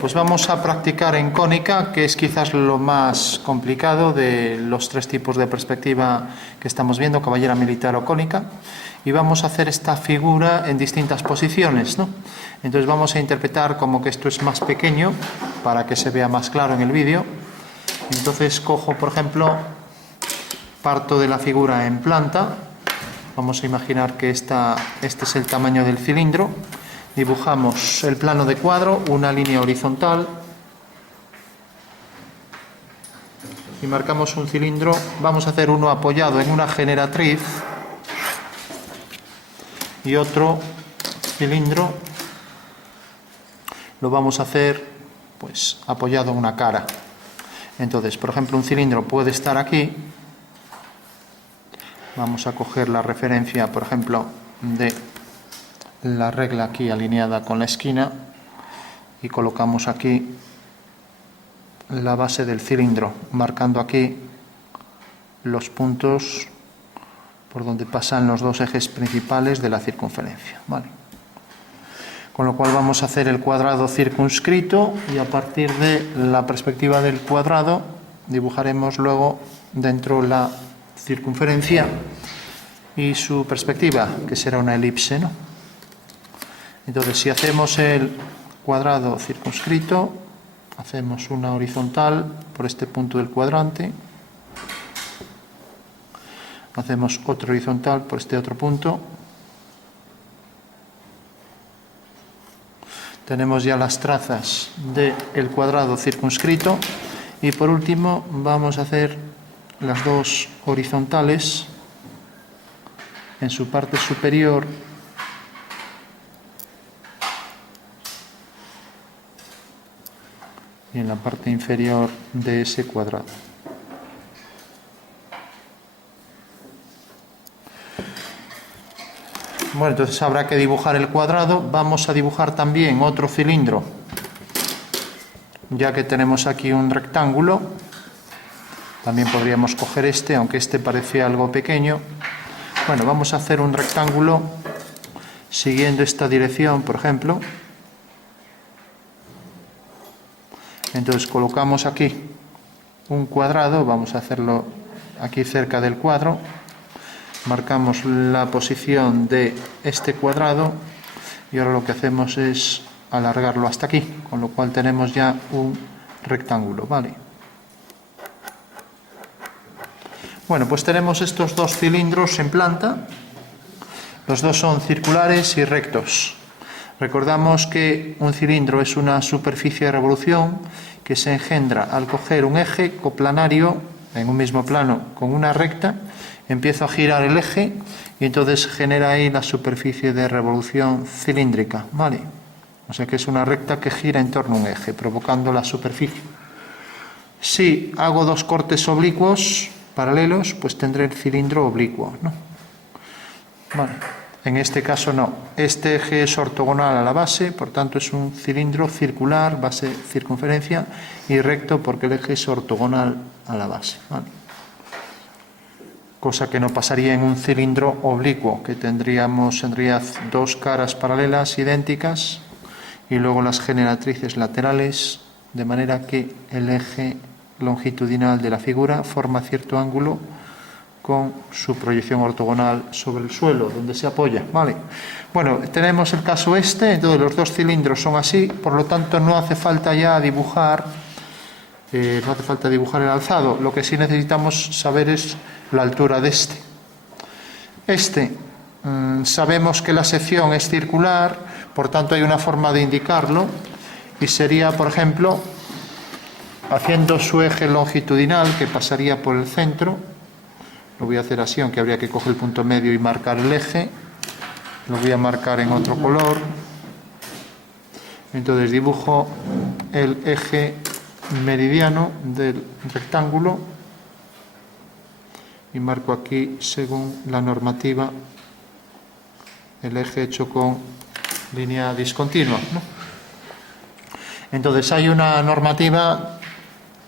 pues vamos a practicar en cónica, que es quizás lo más complicado de los tres tipos de perspectiva que estamos viendo, caballera, militar o cónica, y vamos a hacer esta figura en distintas posiciones, ¿no? Entonces vamos a interpretar como que esto es más pequeño para que se vea más claro en el vídeo. Entonces cojo, por ejemplo, parto de la figura en planta. Vamos a imaginar que este es el tamaño del cilindro. Dibujamos el plano de cuadro, una línea horizontal y marcamos un cilindro. Vamos a hacer uno apoyado en una generatriz y otro cilindro lo vamos a hacer pues apoyado en una cara. Entonces, por ejemplo, un cilindro puede estar aquí. Vamos a coger la referencia, por ejemplo, de la regla aquí alineada con la esquina y colocamos aquí la base del cilindro, marcando aquí los puntos por donde pasan los dos ejes principales de la circunferencia, ¿vale? Con lo cual vamos a hacer el cuadrado circunscrito y a partir de la perspectiva del cuadrado dibujaremos luego dentro la circunferencia y su perspectiva, que será una elipse, ¿no? Entonces, si hacemos el cuadrado circunscrito, hacemos una horizontal por este punto del cuadrante, hacemos otro horizontal por este otro punto, tenemos ya las trazas del cuadrado circunscrito y por último vamos a hacer las dos horizontales en su parte superior y en la parte inferior de ese cuadrado. Bueno, entonces habrá que dibujar el cuadrado. Vamos a dibujar también otro cilindro, ya que tenemos aquí un rectángulo. También podríamos coger este, aunque este parece algo pequeño. Bueno, vamos a hacer un rectángulo siguiendo esta dirección, por ejemplo. Entonces colocamos aquí un cuadrado, vamos a hacerlo aquí cerca del cuadro, marcamos la posición de este cuadrado y ahora lo que hacemos es alargarlo hasta aquí, con lo cual tenemos ya un rectángulo, ¿vale? Bueno, pues tenemos estos dos cilindros en planta, los dos son circulares y rectos. Recordamos que un cilindro es una superficie de revolución que se engendra al coger un eje coplanario en un mismo plano con una recta, empieza a girar el eje y entonces genera ahí la superficie de revolución cilíndrica, ¿vale? O sea que es una recta que gira en torno a un eje, provocando la superficie. Si hago dos cortes oblicuos paralelos, pues tendré el cilindro oblicuo, ¿no? Vale. En este caso no, este eje es ortogonal a la base, por tanto es un cilindro circular, base circunferencia, y recto porque el eje es ortogonal a la base, ¿vale? Cosa que no pasaría en un cilindro oblicuo, que tendría dos caras paralelas idénticas y luego las generatrices laterales, de manera que el eje longitudinal de la figura forma cierto ángulo con su proyección ortogonal sobre el suelo, donde se apoya, ¿vale? Bueno, tenemos el caso entonces los dos cilindros son así, por lo tanto no hace falta ya dibujar, el alzado. Lo que sí necesitamos saber es la altura de este. Sabemos que la sección es circular, por tanto hay una forma de indicarlo, y sería, por ejemplo, haciendo su eje longitudinal, que pasaría por el centro. Lo voy a hacer así, aunque habría que coger el punto medio y marcar el eje. Lo voy a marcar en otro color. Entonces dibujo el eje meridiano del rectángulo y marco aquí, según la normativa, el eje hecho con línea discontinua, ¿no? Entonces hay una normativa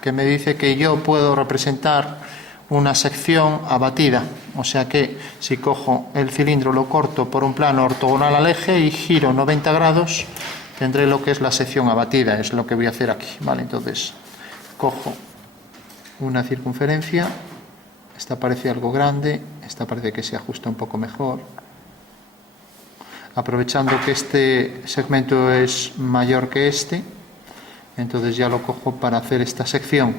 que me dice que yo puedo representar una sección abatida, o sea que si cojo el cilindro, lo corto por un plano ortogonal al eje y giro 90 grados, tendré lo que es la sección abatida, es lo que voy a hacer aquí, ¿vale? Entonces, cojo una circunferencia, esta parece algo grande, esta parece que se ajusta un poco mejor. Aprovechando que este segmento es mayor que este, entonces ya lo cojo para hacer esta sección.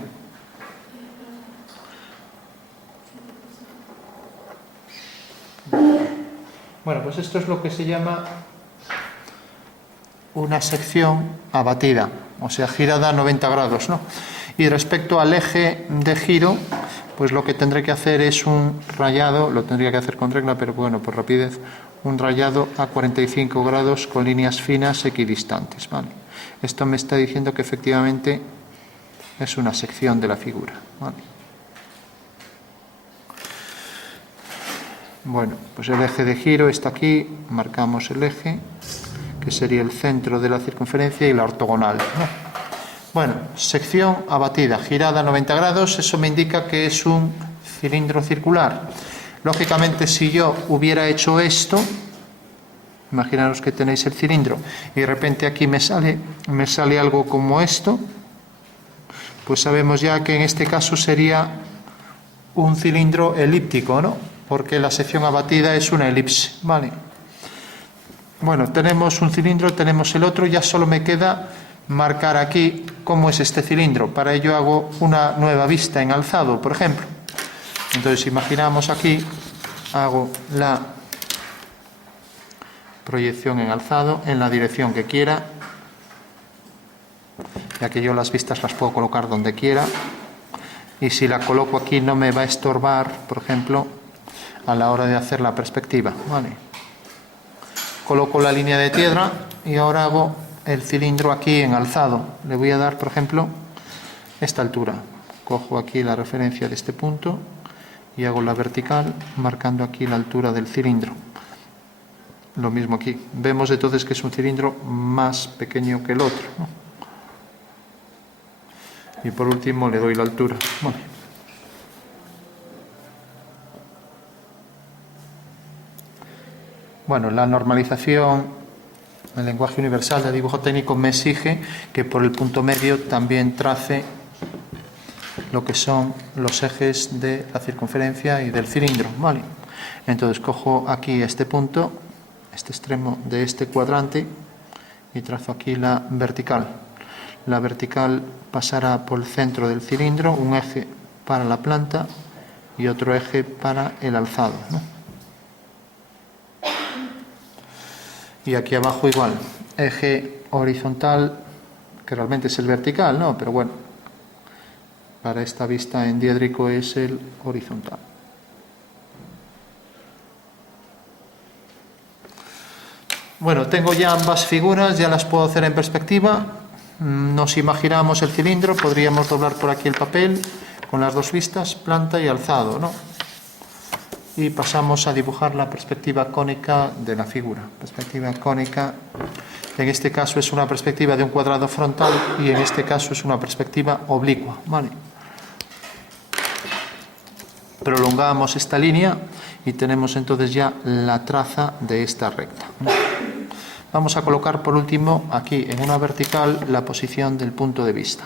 Bueno, pues esto es lo que se llama una sección abatida, o sea, girada a 90 grados, ¿no? Y respecto al eje de giro, pues lo que tendré que hacer es un rayado, lo tendría que hacer con regla, pero bueno, por rapidez, un rayado a 45 grados con líneas finas equidistantes, ¿vale? Esto me está diciendo que efectivamente es una sección de la figura, ¿vale? Bueno, pues el eje de giro está aquí, marcamos el eje, que sería el centro de la circunferencia, y la ortogonal, ¿no? Bueno, sección abatida, girada a 90 grados, eso me indica que es un cilindro circular. Lógicamente, si yo hubiera hecho esto, imaginaros que tenéis el cilindro y de repente aquí me sale algo como esto, pues sabemos ya que en este caso sería un cilindro elíptico, ¿no? Porque la sección abatida es una elipse, ¿vale? Bueno, tenemos un cilindro, tenemos el otro, ya solo me queda marcar aquí cómo es este cilindro. Para ello hago una nueva vista en alzado, por ejemplo. Entonces, imaginamos aquí, hago la proyección en alzado en la dirección que quiera, ya que yo las vistas las puedo colocar donde quiera, y si la coloco aquí no me va a estorbar, por ejemplo, a la hora de hacer la perspectiva, ¿vale? Coloco la línea de tierra y ahora hago el cilindro aquí en alzado. Le voy a dar, por ejemplo, esta altura. Cojo aquí la referencia de este punto y hago la vertical, marcando aquí la altura del cilindro. Lo mismo aquí. Vemos entonces que es un cilindro más pequeño que el otro, ¿no? Y por último le doy la altura. Vale. Bueno, la normalización, el lenguaje universal de dibujo técnico me exige que por el punto medio también trace lo que son los ejes de la circunferencia y del cilindro, ¿vale? Entonces cojo aquí este punto, este extremo de este cuadrante, y trazo aquí la vertical. La vertical pasará por el centro del cilindro, un eje para la planta y otro eje para el alzado, ¿no? Y aquí abajo igual, eje horizontal, que realmente es el vertical, ¿no? Pero bueno, para esta vista en diédrico es el horizontal. Bueno, tengo ya ambas figuras, ya las puedo hacer en perspectiva. Nos imaginamos el cilindro, podríamos doblar por aquí el papel con las dos vistas, planta y alzado, ¿no? Y pasamos a dibujar la perspectiva cónica de la figura. Perspectiva cónica, en este caso es una perspectiva de un cuadrado frontal y en este caso es una perspectiva oblicua, ¿vale? Prolongamos esta línea y tenemos entonces ya la traza de esta recta. Vamos a colocar por último aquí en una vertical la posición del punto de vista.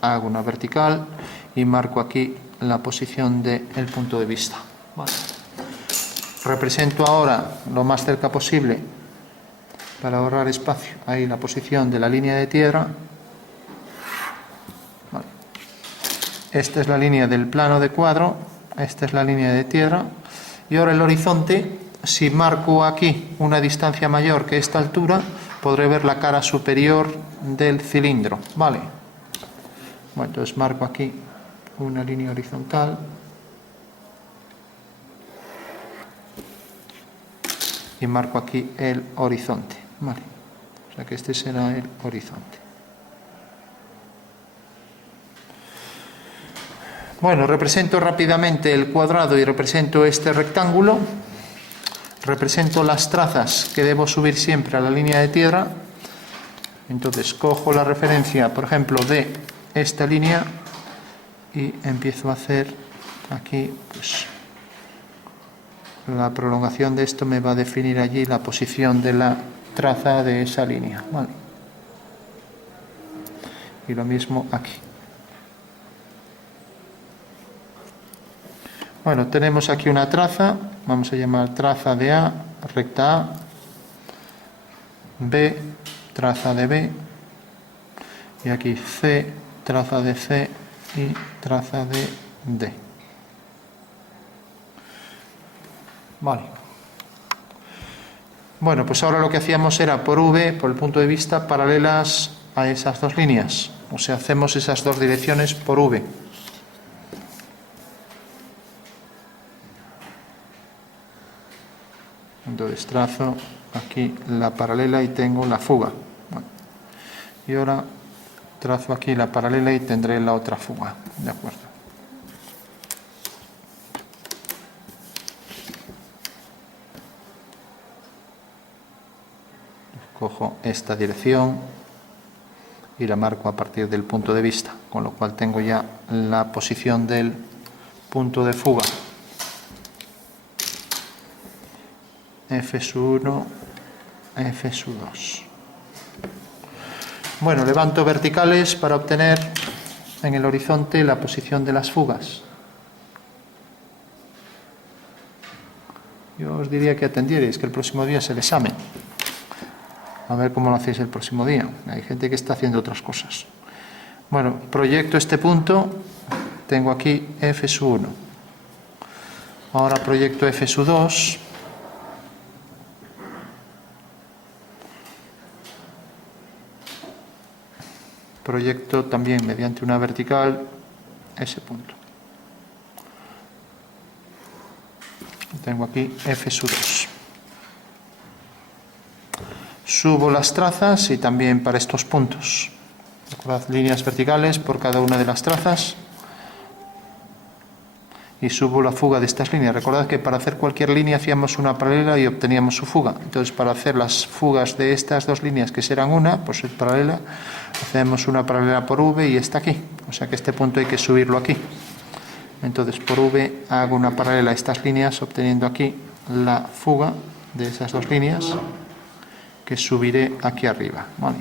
Hago una vertical y marco aquí la posición del punto de vista. Vale. Represento ahora lo más cerca posible, para ahorrar espacio, ahí la posición de la línea de tierra. Vale. Esta es la línea del plano de cuadro, esta es la línea de tierra, y ahora el horizonte, si marco aquí una distancia mayor que esta altura, podré ver la cara superior del cilindro, ¿vale? Bueno, entonces marco aquí una línea horizontal y marco aquí el horizonte, ¿vale? O sea que este será el horizonte. Bueno, represento rápidamente el cuadrado y represento este rectángulo. Represento las trazas que debo subir siempre a la línea de tierra. Entonces cojo la referencia, por ejemplo, de esta línea y empiezo a hacer aquí, pues, la prolongación de esto me va a definir allí la posición de la traza de esa línea, ¿vale? Y lo mismo aquí. Bueno, tenemos aquí una traza, vamos a llamar traza de A, recta A, B, traza de B, y aquí C, traza de C y traza de D. Vale. Bueno, pues ahora lo que hacíamos era por V, por el punto de vista, paralelas a esas dos líneas. O sea, hacemos esas dos direcciones por V. Entonces trazo aquí la paralela y tengo la fuga. Bueno, y ahora trazo aquí la paralela y tendré la otra fuga. ¿De acuerdo? Cojo esta dirección y la marco a partir del punto de vista, con lo cual tengo ya la posición del punto de fuga. F1, F2. Bueno, levanto verticales para obtener en el horizonte la posición de las fugas. Yo os diría que atendierais, que el próximo día es el examen. A ver cómo lo hacéis el próximo día. Hay gente que está haciendo otras cosas. Bueno, proyecto este punto, tengo aquí F1. Ahora proyecto F2. Proyecto también mediante una vertical ese punto. Tengo aquí F2. Subo las trazas y también para estos puntos. Recordad, líneas verticales por cada una de las trazas. Y subo la fuga de estas líneas. Recordad que para hacer cualquier línea hacíamos una paralela y obteníamos su fuga. Entonces, para hacer las fugas de estas dos líneas, que serán una, pues es paralela, hacemos una paralela por V y esta aquí. O sea que este punto hay que subirlo aquí. Entonces, por V hago una paralela a estas líneas, obteniendo aquí la fuga de esas dos líneas, que subiré aquí arriba. ¿Vale?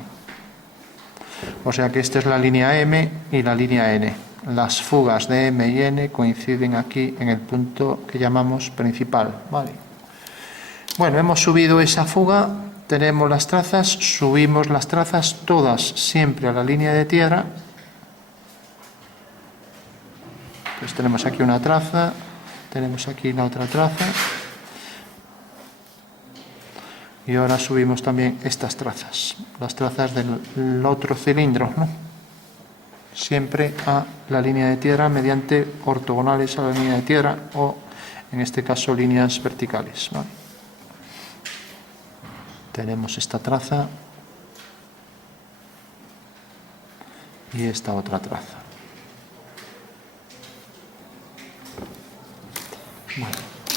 O sea que esta es la línea M y la línea N. Las fugas de M y N coinciden aquí en el punto que llamamos principal. ¿Vale? Bueno, hemos subido esa fuga, tenemos las trazas, subimos las trazas todas siempre a la línea de tierra. Entonces tenemos aquí una traza, tenemos aquí la otra traza. Y ahora subimos también estas trazas, las trazas del otro cilindro, ¿no? Siempre a la línea de tierra mediante ortogonales a la línea de tierra o, en este caso, líneas verticales. ¿Vale? Tenemos esta traza y esta otra traza.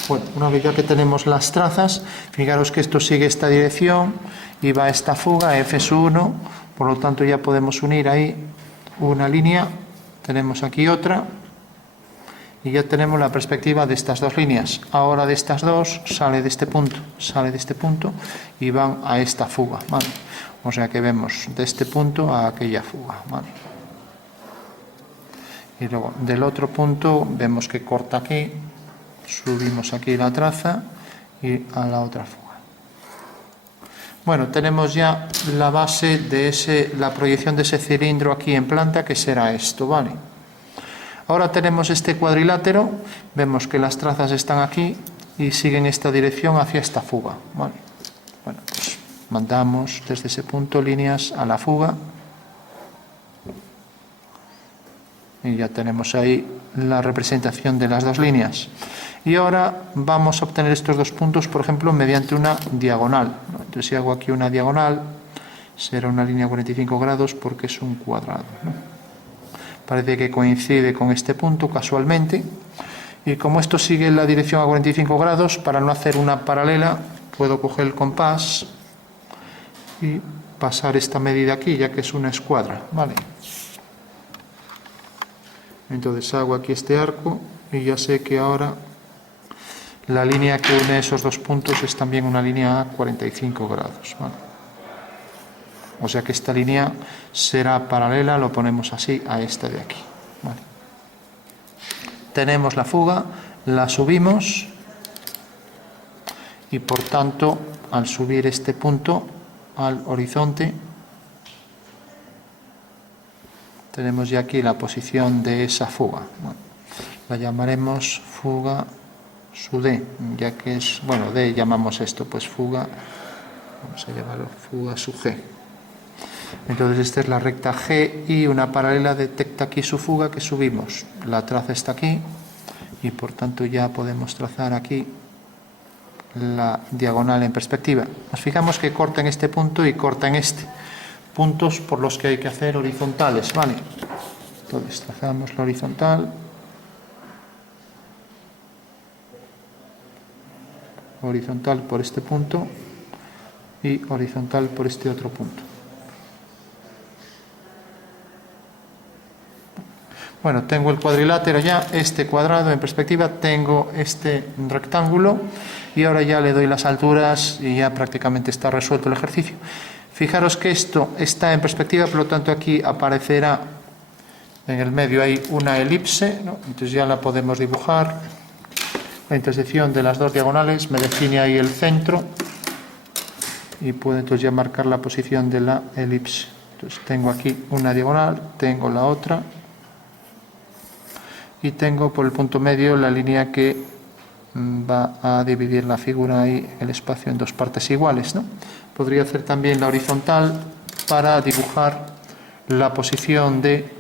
Bueno, una vez ya que tenemos las trazas, fijaros que esto sigue esta dirección y va a esta fuga, F1, por lo tanto ya podemos unir ahí una línea, tenemos aquí otra y ya tenemos la perspectiva de estas dos líneas. Ahora de estas dos sale de este punto y van a esta fuga, ¿vale? O sea que vemos de este punto a aquella fuga, ¿vale? Y luego del otro punto vemos que corta aquí, subimos aquí la traza y a la otra fuga. Bueno, tenemos ya la base de la proyección de ese cilindro aquí en planta, que será esto, ¿vale? Ahora tenemos este cuadrilátero, vemos que las trazas están aquí y siguen esta dirección hacia esta fuga, ¿vale? Bueno, pues mandamos desde ese punto líneas a la fuga y ya tenemos ahí la representación de las dos líneas. Y ahora vamos a obtener estos dos puntos, por ejemplo, mediante una diagonal, ¿no? Entonces, si hago aquí una diagonal, será una línea 45 grados porque es un cuadrado, ¿no? Parece que coincide con este punto casualmente. Y como esto sigue la dirección a 45 grados, para no hacer una paralela, puedo coger el compás y pasar esta medida aquí, ya que es una escuadra, ¿vale? Entonces hago aquí este arco y ya sé que ahora La línea que une esos dos puntos es también una línea a 45 grados, ¿vale? O sea que esta línea será paralela, lo ponemos así, a esta de aquí, ¿vale? Tenemos la fuga, la subimos y por tanto al subir este punto al horizonte tenemos ya aquí la posición de esa fuga. Bueno, la llamaremos fuga su D, ya que es, bueno, D llamamos esto, pues fuga, vamos a llamarlo fuga su G. Entonces esta es la recta G y una paralela detecta aquí su fuga que subimos. La traza está aquí y por tanto ya podemos trazar aquí la diagonal en perspectiva. Nos fijamos que corta en este punto y corta en este. Puntos por los que hay que hacer horizontales, ¿vale? Entonces trazamos la horizontal. Horizontal por este punto y horizontal por este otro punto. Bueno, tengo el cuadrilátero ya, este cuadrado en perspectiva, tengo este rectángulo y ahora ya le doy las alturas y ya prácticamente está resuelto el ejercicio. Fijaros que esto está en perspectiva, por lo tanto aquí aparecerá en el medio hay una elipse, ¿no? Entonces ya la podemos dibujar. La intersección de las dos diagonales me define ahí el centro y puedo entonces ya marcar la posición de la elipse. Entonces tengo aquí una diagonal, tengo la otra y tengo por el punto medio la línea que va a dividir la figura y el espacio en dos partes iguales, ¿no? Podría hacer también la horizontal para dibujar la posición de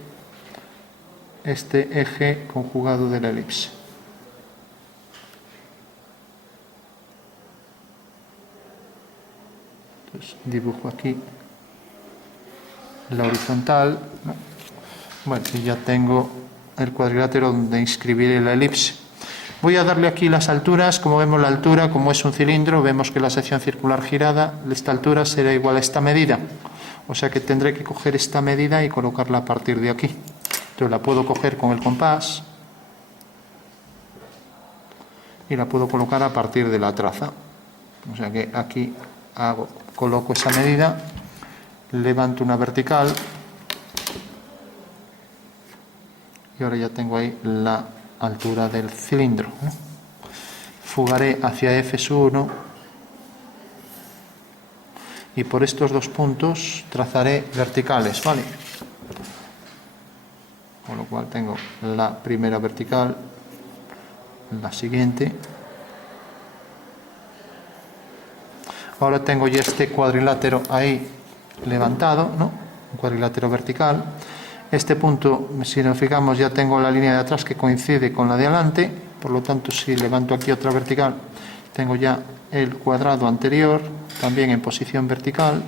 este eje conjugado de la elipse. Entonces dibujo aquí la horizontal, ¿no? Bueno, y ya tengo el cuadrilátero donde inscribiré la elipse. Voy a darle aquí las alturas. Como vemos la altura, como es un cilindro, vemos que la sección circular girada, esta altura será igual a esta medida. O sea que tendré que coger esta medida y colocarla a partir de aquí. Entonces la puedo coger con el compás y la puedo colocar a partir de la traza. O sea que aquí coloco esa medida, levanto una vertical y ahora ya tengo ahí la altura del cilindro, ¿no? Fugaré hacia F1 y por estos dos puntos trazaré verticales, ¿vale? Con lo cual tengo la primera vertical, la siguiente. Ahora tengo ya este cuadrilátero ahí levantado, ¿no? Un cuadrilátero vertical. Este punto, si nos fijamos, ya tengo la línea de atrás que coincide con la de adelante, por lo tanto, si levanto aquí otra vertical, tengo ya el cuadrado anterior, también en posición vertical.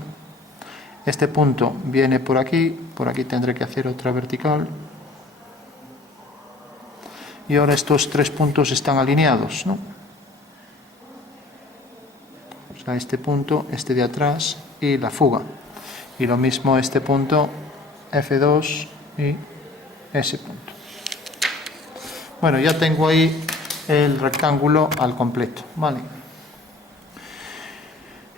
Este punto viene por aquí tendré que hacer otra vertical. Y ahora estos tres puntos están alineados, ¿no? O sea, este punto, este de atrás y la fuga. Y lo mismo este punto, F2 y ese punto. Bueno, ya tengo ahí el rectángulo al completo, ¿vale?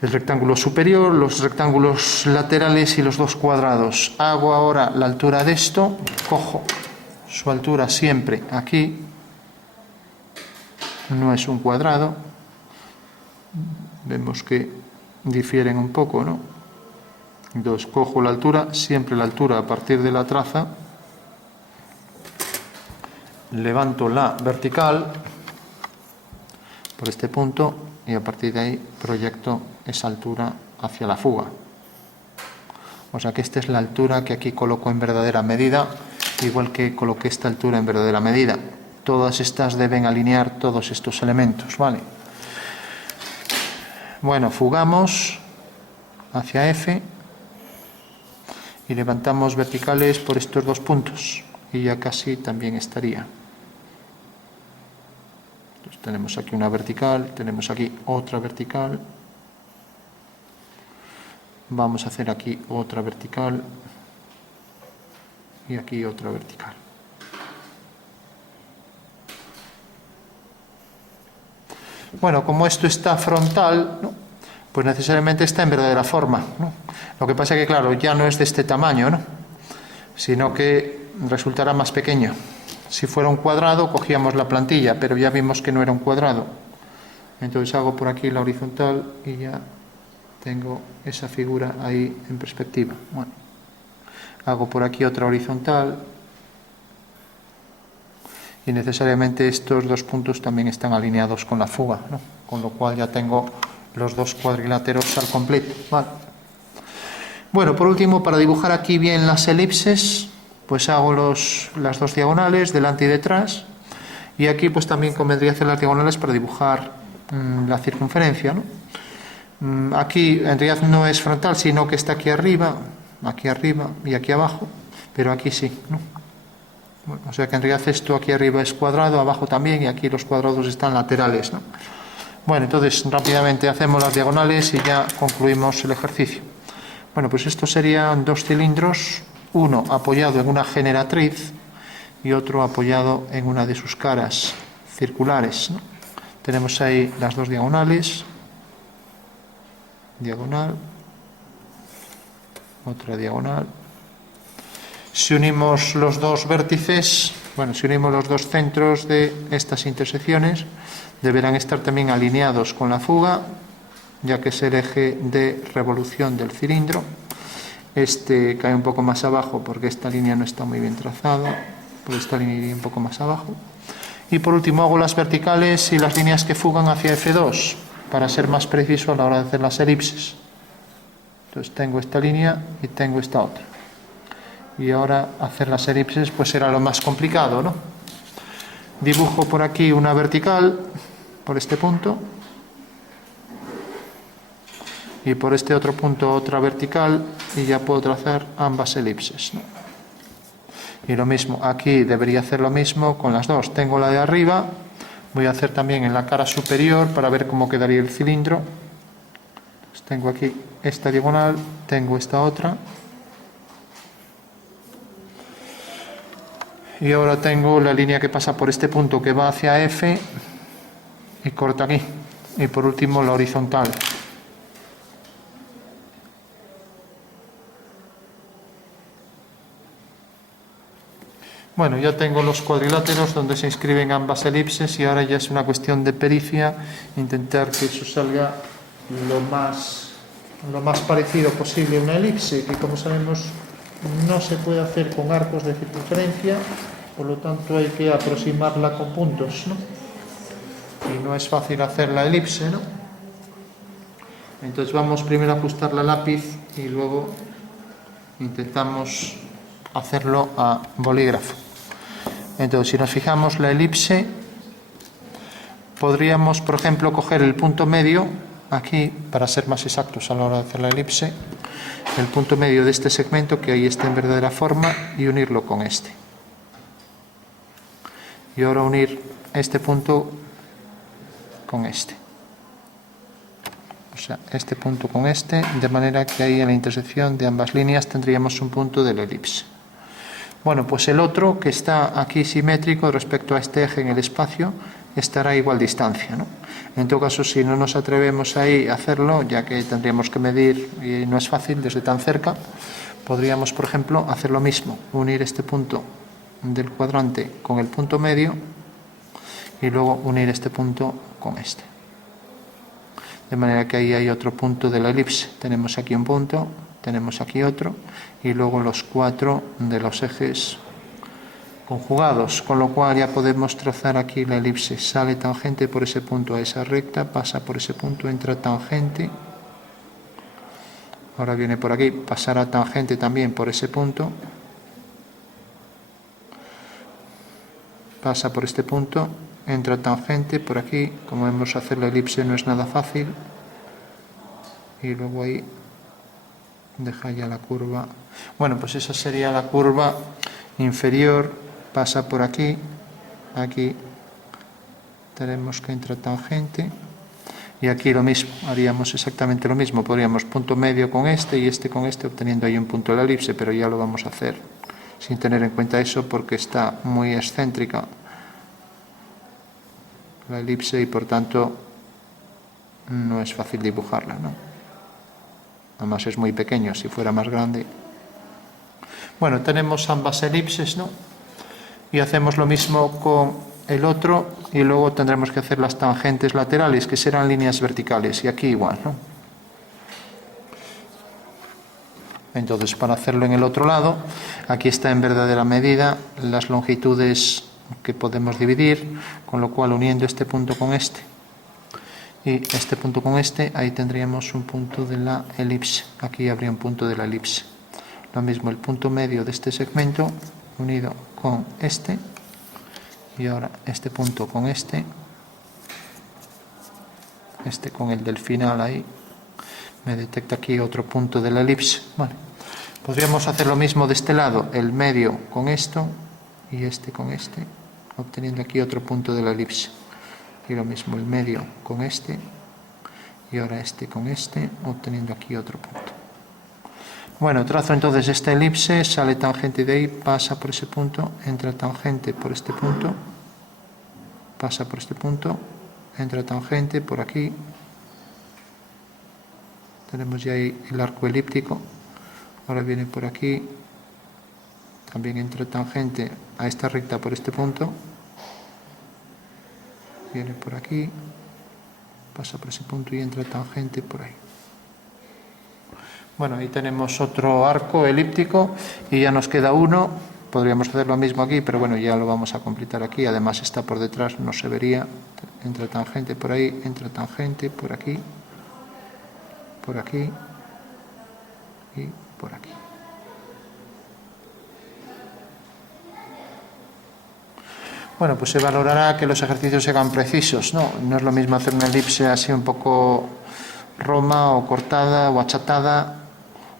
El rectángulo superior, los rectángulos laterales y los dos cuadrados. Hago ahora la altura de esto, cojo su altura siempre aquí, no es un cuadrado, vemos que difieren un poco, ¿no? Entonces cojo la altura, siempre la altura a partir de la traza, levanto la vertical por este punto y a partir de ahí proyecto esa altura hacia la fuga. O sea que esta es la altura que aquí coloco en verdadera medida, igual que coloqué esta altura en verdadera medida. Todas estas deben alinear todos estos elementos, ¿vale? Bueno, fugamos hacia F y levantamos verticales por estos dos puntos y ya casi también estaría. Entonces tenemos aquí una vertical, tenemos aquí otra vertical, vamos a hacer aquí otra vertical y aquí otra vertical. Bueno, como esto está frontal, ¿no?, pues necesariamente está en verdadera forma, ¿no? Lo que pasa es que, claro, ya no es de este tamaño, ¿no?, sino que resultará más pequeño. Si fuera un cuadrado, cogíamos la plantilla, pero ya vimos que no era un cuadrado. Entonces hago por aquí la horizontal y ya tengo esa figura ahí en perspectiva. Bueno, hago por aquí otra horizontal y necesariamente estos dos puntos también están alineados con la fuga, ¿no?, con lo cual ya tengo los dos cuadriláteros al completo. Vale. Bueno, por último, para dibujar aquí bien las elipses, pues hago las dos diagonales, delante y detrás, y aquí pues también convendría hacer las diagonales para dibujar la circunferencia, ¿no? Aquí en realidad no es frontal, sino que está aquí arriba y aquí abajo, pero aquí sí, ¿no? Bueno, o sea que en realidad esto aquí arriba es cuadrado, abajo también, y aquí los cuadrados están laterales, ¿no? Bueno, entonces rápidamente hacemos las diagonales y ya concluimos el ejercicio. Bueno, pues estos serían dos cilindros, uno apoyado en una generatriz y otro apoyado en una de sus caras circulares, ¿no? Tenemos ahí las dos diagonales, diagonal, otra diagonal. Si unimos los dos vértices, bueno, si unimos los dos centros de estas intersecciones, deberán estar también alineados con la fuga, ya que es el eje de revolución del cilindro. Este cae un poco más abajo porque esta línea no está muy bien trazada, pues esta línea iría un poco más abajo. Y por último hago las verticales y las líneas que fugan hacia F2, para ser más preciso a la hora de hacer las elipses. Entonces tengo esta línea y tengo esta otra. Y ahora hacer las elipses pues será lo más complicado, ¿no? Dibujo por aquí una vertical, por este punto, y por este otro punto otra vertical, y ya puedo trazar ambas elipses, ¿no? Y lo mismo, aquí debería hacer lo mismo con las dos. Tengo la de arriba, voy a hacer también en la cara superior para ver cómo quedaría el cilindro. Pues tengo aquí esta diagonal, tengo esta otra. Y ahora tengo la línea que pasa por este punto que va hacia F y corta aquí. Y por último la horizontal. Bueno, ya tengo los cuadriláteros donde se inscriben ambas elipses y ahora ya es una cuestión de pericia intentar que eso salga lo más parecido posible a una elipse, que como sabemos no se puede hacer con arcos de circunferencia, por lo tanto hay que aproximarla con puntos, ¿no? Y no es fácil hacer la elipse, ¿no? Entonces vamos primero a ajustar la lápiz y luego intentamos hacerlo a bolígrafo. Entonces, si nos fijamos la elipse, podríamos, por ejemplo, coger el punto medio aquí, para ser más exactos a la hora de hacer la elipse, el punto medio de este segmento, que ahí está en verdadera forma, y unirlo con este. Y ahora unir este punto con este. O sea, este punto con este, de manera que ahí en la intersección de ambas líneas tendríamos un punto de la elipse. Bueno, pues el otro, que está aquí simétrico respecto a este eje en el espacio, estará a igual distancia, ¿no? En todo caso, si no nos atrevemos ahí a hacerlo, ya que tendríamos que medir y no es fácil desde tan cerca, podríamos, por ejemplo, hacer lo mismo, unir este punto del cuadrante con el punto medio y luego unir este punto con este. De manera que ahí hay otro punto de la elipse. Tenemos aquí un punto, tenemos aquí otro, y luego los cuatro de los ejes conjugados, con lo cual ya podemos trazar aquí la elipse. Sale tangente por ese punto a esa recta, pasa por ese punto, entra tangente, ahora viene por aquí, pasará tangente también por ese punto, pasa por este punto, entra tangente por aquí. Como vemos, hacer la elipse no es nada fácil, y luego ahí deja ya la curva. Bueno, pues esa sería la curva inferior, pasa por aquí, aquí tenemos que entrar tangente, y aquí lo mismo, haríamos exactamente lo mismo, podríamos punto medio con este y este con este, obteniendo ahí un punto de la elipse, pero ya lo vamos a hacer sin tener en cuenta eso porque está muy excéntrica la elipse y por tanto no es fácil dibujarla, ¿no? Además es muy pequeño, si fuera más grande. Bueno, tenemos ambas elipses, ¿no? Y hacemos lo mismo con el otro, y luego tendremos que hacer las tangentes laterales, que serán líneas verticales, y aquí igual, ¿no? Entonces, para hacerlo en el otro lado, aquí está en verdadera medida las longitudes que podemos dividir, con lo cual uniendo este punto con este y este punto con este, ahí tendríamos un punto de la elipse. Aquí habría un punto de la elipse. Lo mismo, el punto medio de este segmento unido con este, y ahora este punto con este con el del final ahí, me detecta aquí otro punto de la elipse. Vale. Podríamos hacer lo mismo de este lado, el medio con esto y este con este, obteniendo aquí otro punto de la elipse. Y lo mismo el medio con este y ahora este con este, obteniendo aquí otro punto. Bueno, trazo entonces esta elipse, sale tangente de ahí, pasa por ese punto, entra tangente por este punto, pasa por este punto, entra tangente por aquí. Tenemos ya ahí el arco elíptico. Ahora viene por aquí, también entra tangente a esta recta por este punto, viene por aquí, pasa por ese punto y entra tangente por ahí. Bueno, ahí tenemos otro arco elíptico y ya nos queda uno. Podríamos hacer lo mismo aquí, pero bueno, ya lo vamos a completar aquí. Además está por detrás, no se vería. Entra tangente por ahí, entra tangente por aquí y por aquí. Bueno, pues se valorará que los ejercicios se hagan precisos, ¿no? No es lo mismo hacer una elipse así un poco roma o cortada o achatada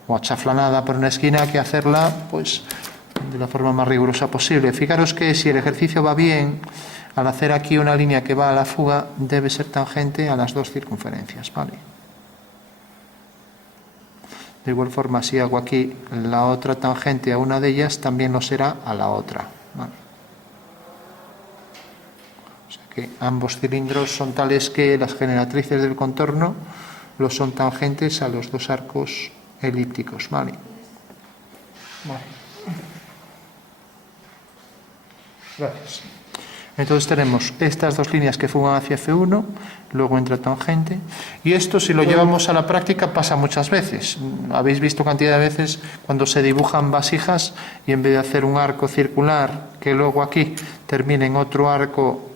o achaflanada por una esquina que hacerla, pues, de la forma más rigurosa posible. Fijaros que si el ejercicio va bien, al hacer aquí una línea que va a la fuga, debe ser tangente a las dos circunferencias, ¿vale? De igual forma, si hago aquí la otra tangente a una de ellas, también lo será a la otra, ¿vale? O sea que ambos cilindros son tales que las generatrices del contorno lo son tangentes a los dos arcos elípticos, ¿vale? Vale. Gracias. Entonces tenemos estas dos líneas que fugan hacia F1, luego entra tangente, y esto si lo llevamos a la práctica pasa muchas veces. Habéis visto cantidad de veces cuando se dibujan vasijas y en vez de hacer un arco circular que luego aquí termine en otro arco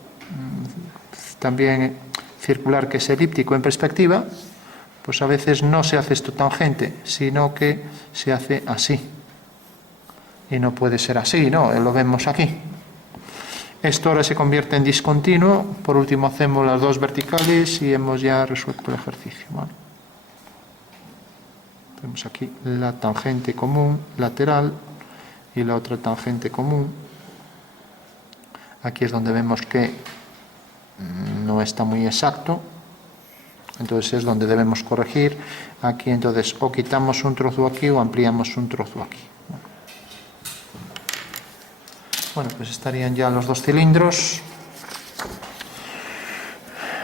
también circular que es elíptico en perspectiva, pues a veces no se hace esto tangente, sino que se hace así. Y no puede ser así, ¿no? Lo vemos aquí. Esto ahora se convierte en discontinuo. Por último hacemos las dos verticales y hemos ya resuelto el ejercicio, ¿vale? Tenemos aquí la tangente común lateral y la otra tangente común. Aquí es donde vemos que no está muy exacto, entonces es donde debemos corregir. Aquí entonces o quitamos un trozo aquí o ampliamos un trozo aquí. Bueno, pues estarían ya los dos cilindros.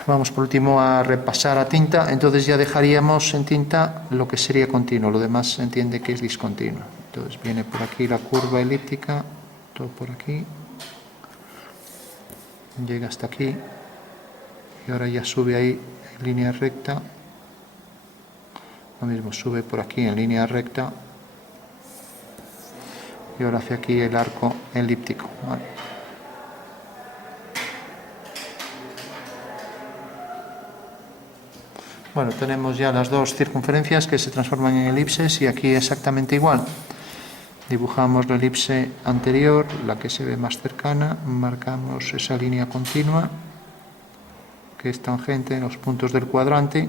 Vamos por último a repasar a tinta. Entonces ya dejaríamos en tinta lo que sería continuo, lo demás se entiende que es discontinuo. Entonces viene por aquí la curva elíptica, todo por aquí, llega hasta aquí y ahora ya sube ahí en línea recta. Lo mismo, sube por aquí en línea recta y ahora hacia aquí el arco elíptico, ¿vale? Bueno, tenemos ya las dos circunferencias que se transforman en elipses y aquí exactamente igual. Dibujamos la elipse anterior, la que se ve más cercana, marcamos esa línea continua que es tangente en los puntos del cuadrante.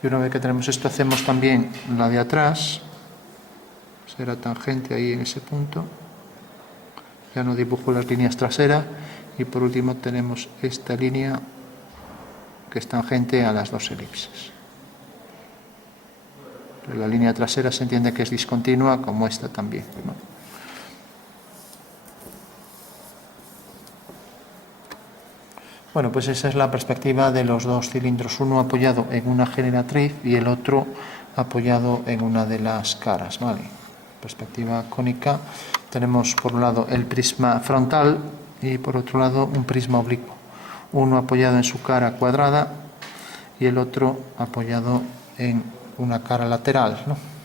Y una vez que tenemos esto, hacemos también la de atrás, será tangente ahí en ese punto. Ya no dibujo las líneas traseras. Y por último tenemos esta línea que es tangente a las dos elipses. La línea trasera se entiende que es discontinua, como esta también, ¿no? Bueno, pues esa es la perspectiva de los dos cilindros, uno apoyado en una generatriz y el otro apoyado en una de las caras, ¿vale? Perspectiva cónica. Tenemos por un lado el prisma frontal y por otro lado un prisma oblicuo, uno apoyado en su cara cuadrada y el otro apoyado en una cara lateral, ¿no?